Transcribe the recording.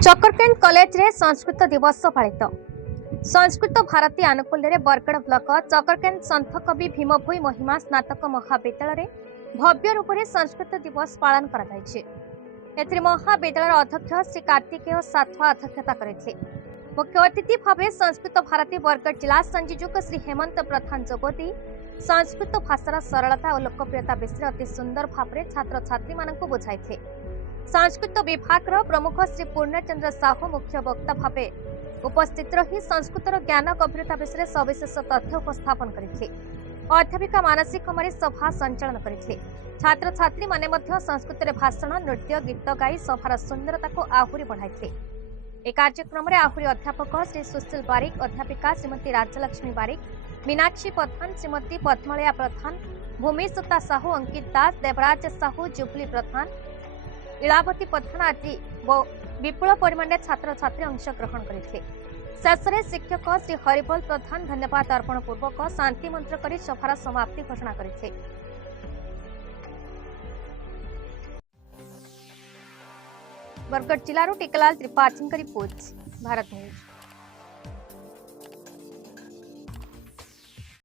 चकरकेंड college रे संस्कृत दिवस पालित संस्कृत भारती आनुकूल्य रे बरगड़ ब्लॉक चकरकेंड संत कवि भीमभोई महिमा स्नातक महाविद्यालय भव्य रूप से संस्कृत दिवस पालन कर महाविद्यालय अध्यक्ष श्री कार्तिकेय साथवा अध्यक्षता करते। मुख्य अतिथि भाव संस्कृत भारती बरगड़ जिला संयोजक श्री हेमंत प्रधान जोगदी संस्कृत भाषार सरलता और लोकप्रियता विषय अति सुंदर भाव में छात्र छात्री मानक बुझाई। संस्कृत विभाग प्रमुख श्री पूर्णचंद्र साहू मुख्य वक्ता भावे उपस्थित रही संस्कृतर ज्ञान गभीरता विषय सविशेष तथ्य उपस्थापन करते। अध्यापिका मानसी कुमारी सभा संचालन करते। छात्र छात्री माने मध्य संस्कृत रे भाषण नृत्य गीत गाई सभार सुंदरता को आहुरी बढ़ाई। ए कार्यक्रम में आहुरी अध्यापक श्री सुशील बारिक, अध्यापिका श्रीमती राजलक्ष्मी बारिक, मीनाक्षी प्रधान, श्रीमती पद्मलया प्रधान, भूमिसुता साहू, अंकित दास, देवराज साहू, जुबली प्रधान, इलावती प्रधान आदि विपुल परिमाण छात्र छात्री अंशग्रहण करते। शेष में शिक्षक श्री हरिबल प्रधान धन्यवाद अर्पण पूर्वक शांति मंत्र कर सभार समाप्ति घोषणा करते। बरगड़ जिलूर टिकलाल त्रिपाठी रिपोर्ट, भारत न्यूज।